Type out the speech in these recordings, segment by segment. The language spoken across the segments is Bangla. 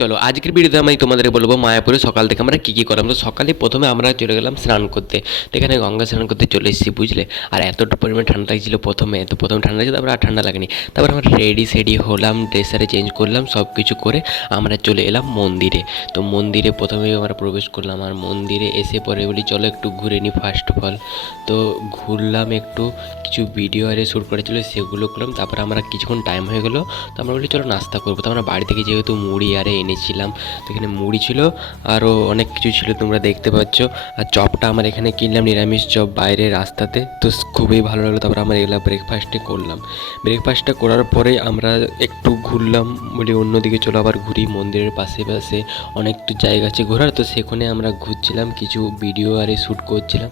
চলো আজকের ভিডিওতে আমি তোমাদের বলবো মায়াপুরে সকাল থেকে আমরা কী কী করলাম। তো সকালে প্রথমে আমরা চলে গেলাম স্নান করতে। তো এখানে গঙ্গা স্নান করতে চলে এসেছি, বুঝলে। আর এতটা পরিমাণে ঠান্ডা লাগছিল প্রথমে ঠান্ডা লাগছিল, তারপরে আর ঠান্ডা লাগেনি। তারপর আমরা রেডি হলাম, ড্রেসারে চেঞ্জ করলাম, সব কিছু করে আমরা চলে এলাম মন্দিরে। তো মন্দিরে প্রথমেই আমরা প্রবেশ করলাম, আর মন্দিরে এসে পরে বলি চলো একটু ঘুরে নিই ফার্স্ট অফ অল। তো ঘুরলাম একটু, কিছু ভিডিও আরে শ্যুট করা ছিল সেগুলো করলাম। তারপর আমরা কিছুক্ষণ টাইম হয়ে গেলো, তো আমরা বলি চলো নাস্তা করবো। তো আমরা বাড়ি থেকে যেহেতু মুড়ি আরে এনেছিলাম, তো এখানে মুড়ি ছিল, আরও অনেক কিছু ছিল তোমরা দেখতে পাচ্ছ। আর চপটা আমার এখানে কিনলাম, নিরামিষ চপ, বাইরে রাস্তাতে। তো খুবই ভালো লাগলো। তারপর আমরা এগুলো ব্রেকফাস্টে করলাম। ব্রেকফাস্টটা করার পরে আমরা একটু ঘুরলাম, বলি অন্যদিকে চলো আবার ঘুরি। মন্দিরের পাশে পাশে অনেক জায়গা আছে ঘোরার, তো সেখানে আমরা ঘুরছিলাম, কিছু ভিডিও আরে শ্যুট করছিলাম।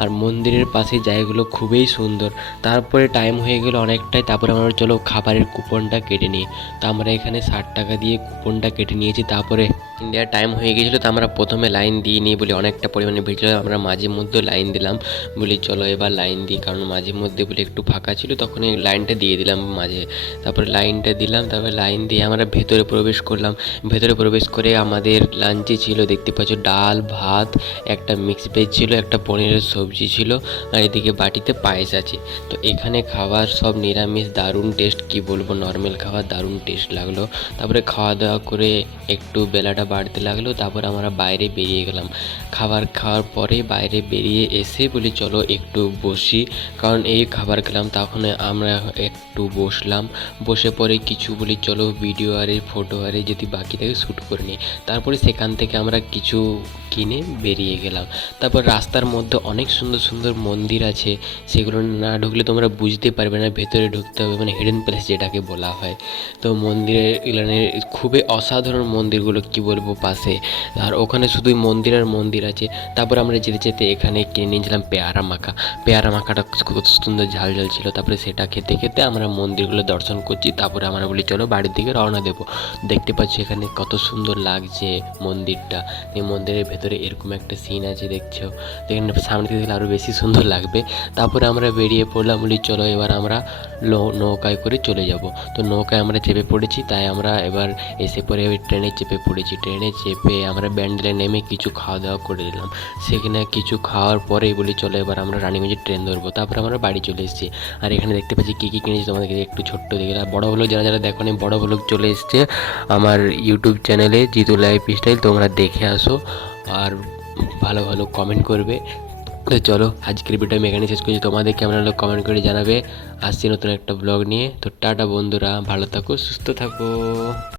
আর মন্দিরের পাশে জায়গাগুলো খুবই সুন্দর। তারপরে টাইম হয়ে গেলো অনেকটাই, তারপরে আমরা চলো খাবারের কুপনটা কেটে নিই। তো আমরা এখানে 60 টাকা দিয়ে কুপনটা কেটে নিয়েছি। তারপরে ইন্ডিয়ার টাইম হয়ে গিয়েছিলো, তো আমরা প্রথমে লাইন দিয়ে নিই, বলি অনেকটা পরিমাণে ভিড় ছিল। আমরা মাঝে মধ্যে লাইন দিলাম, বলি চলো এবার লাইন দিই, কারণ মাঝে মধ্যে বলি একটু ফাঁকা ছিল, তখন এই লাইনটা দিয়ে দিলাম মাঝে। তারপরে লাইনটা দিলাম, তারপরে লাইন দিয়ে আমরা ভেতরে প্রবেশ করলাম। ভেতরে প্রবেশ করে আমাদের লাঞ্চে ছিল, দেখতে পাচ্ছ, ডাল ভাত, একটা মিক্স ভেজ ছিল, একটা পনিরের সবজি ছিল, আর এদিকে বাটিতে পায়েস আছে। তো এখানে খাবার সব নিরামিষ, দারুণ টেস্ট, কি বলবো, নর্মাল খাবার দারুণ টেস্ট লাগলো। তারপরে খাওয়া দাওয়া করে একটু বেলাটা বাড়তে লাগলো। তারপর আমরা বাইরে বেরিয়ে গেলাম। খাবার খাওয়ার পরে বাইরে বেরিয়ে এসে বলি চলো একটু বসি, কারণ এই খাবার খেলাম, তখন আমরা একটু বসলাম। বসে পরে কিছু বলি চলো ভিডিও আরে ফটো আরে যদি বাকি থাকে শ্যুট করে নিই। তারপরে সেখান থেকে আমরা কিছু কিনে বেরিয়ে গেলাম। তারপর রাস্তার মধ্যে অনেক সুন্দর সুন্দর মন্দির আছে, সেগুলো না ঢুকলে তোমরা বুঝতে পারবে না, ভেতরে ঢুকতে হবে, মানে হিডেন প্লেস যেটাকে বলা হয়। তো মন্দিরের এখানে খুবই অসাধারণ মন্দিরগুলো, কি বলবো, পাশে। আর ওখানে শুধুই মন্দির আর মন্দির আছে। তারপর আমরা যেতে যেতে এখানে কিনে নিয়েছিলাম পেয়ারা মাখা। পেয়ারা মাখাটা খুব সুন্দর ঝাল ঝাল ছিল। তারপরে সেটা খেতে খেতে আমরা মন্দিরগুলো দর্শন করছি। তারপরে আমরা বলি চলো বাড়ির দিকে রওনা দেবো। দেখতে পাচ্ছি এখানে কত সুন্দর লাগছে মন্দিরটা। এই মন্দিরের ভেতরে এরকম একটা সিন আছে, দেখছো। তো এখানে সামনে থেকে দেখলে আরও বেশি সুন্দর লাগবে। তারপরে আমরা বেরিয়ে পড়লাম, বলি চলো এবার আমরা নৌকায় করে চলে যাব। তো নৌকায় আমরা চেপে পড়েছি, তাই আমরা এবার এসে পরে ট্রেনে চেপে পড়েছি। ট্রেনে চেপে আমরা ব্যান্ডেলে নেমে কিছু খাওয়া দাওয়া করে দিলাম। সেখানে কিছু খাওয়ার পরেই বলি চলো এবার আমরা রানীগঞ্জের ট্রেন ধরবো। তারপর আমরা বাড়ি চলে এসেছি। আর এখানে দেখতে পাচ্ছি কী কী কিনেছি তোমাদেরকে একটু ছোট্ট দেখে। আর বড় ভ্লগ যারা যারা দেখো নি, বড় ভ্লগ চলে এসছে আমার ইউটিউব চ্যানেলে, জিতু লাইফস্টাইল, তোমরা দেখে আসো আর ভালো ভালো কমেন্ট করবে। তো চলো আজকের ভিডিও আমি এখানে শেষ করছি। তোমাদের কেমন হলো কমেন্ট করে জানাবে। আসছি নতুন একটা ব্লগ নিয়ে। তো টাটা বন্ধুরা, ভালো থাকো, সুস্থ থাকো।